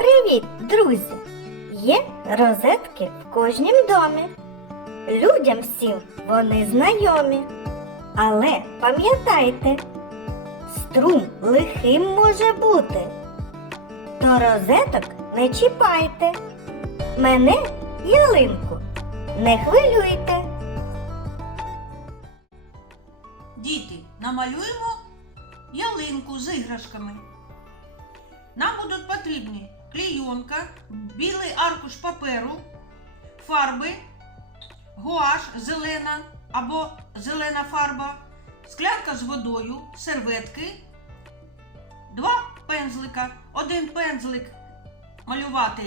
Привіт, друзі! Є розетки в кожнім домі. Людям всім вони знайомі. Але пам'ятайте, струм лихим може бути. То розеток не чіпайте. Мене, ялинку, не хвилюйте. Діти, намалюємо ялинку з іграшками. Нам будуть потрібні клійонка, білий аркуш паперу, фарби, гуаш зелена або зелена фарба, склянка з водою, серветки, два пензлика. Один пензлик малювати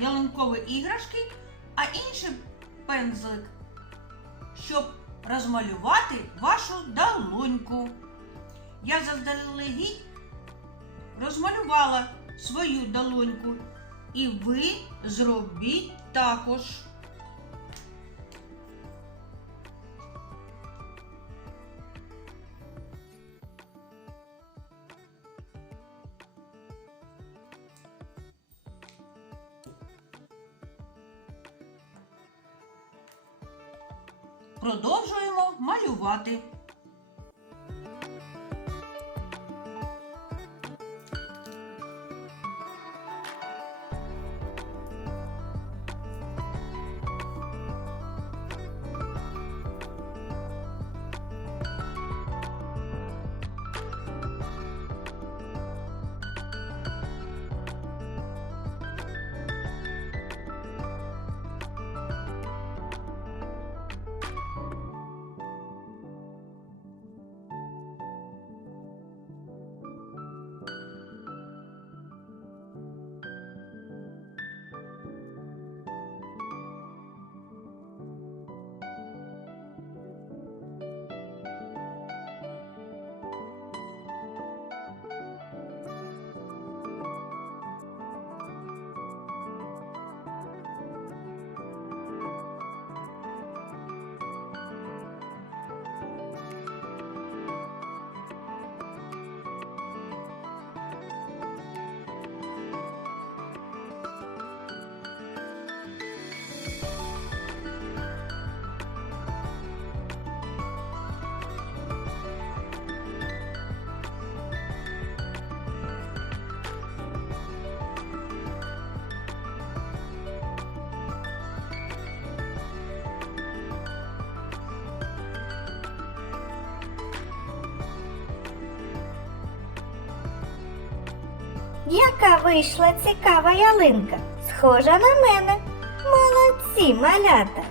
ялинкові іграшки, а інший пензлик щоб розмалювати вашу долоньку. Я заздалегідь розмалювала свою долоньку, і ви зробіть також. Продовжуємо малювати. Яка вийшла цікава ялинка, схожа на мене. Молодці, малята!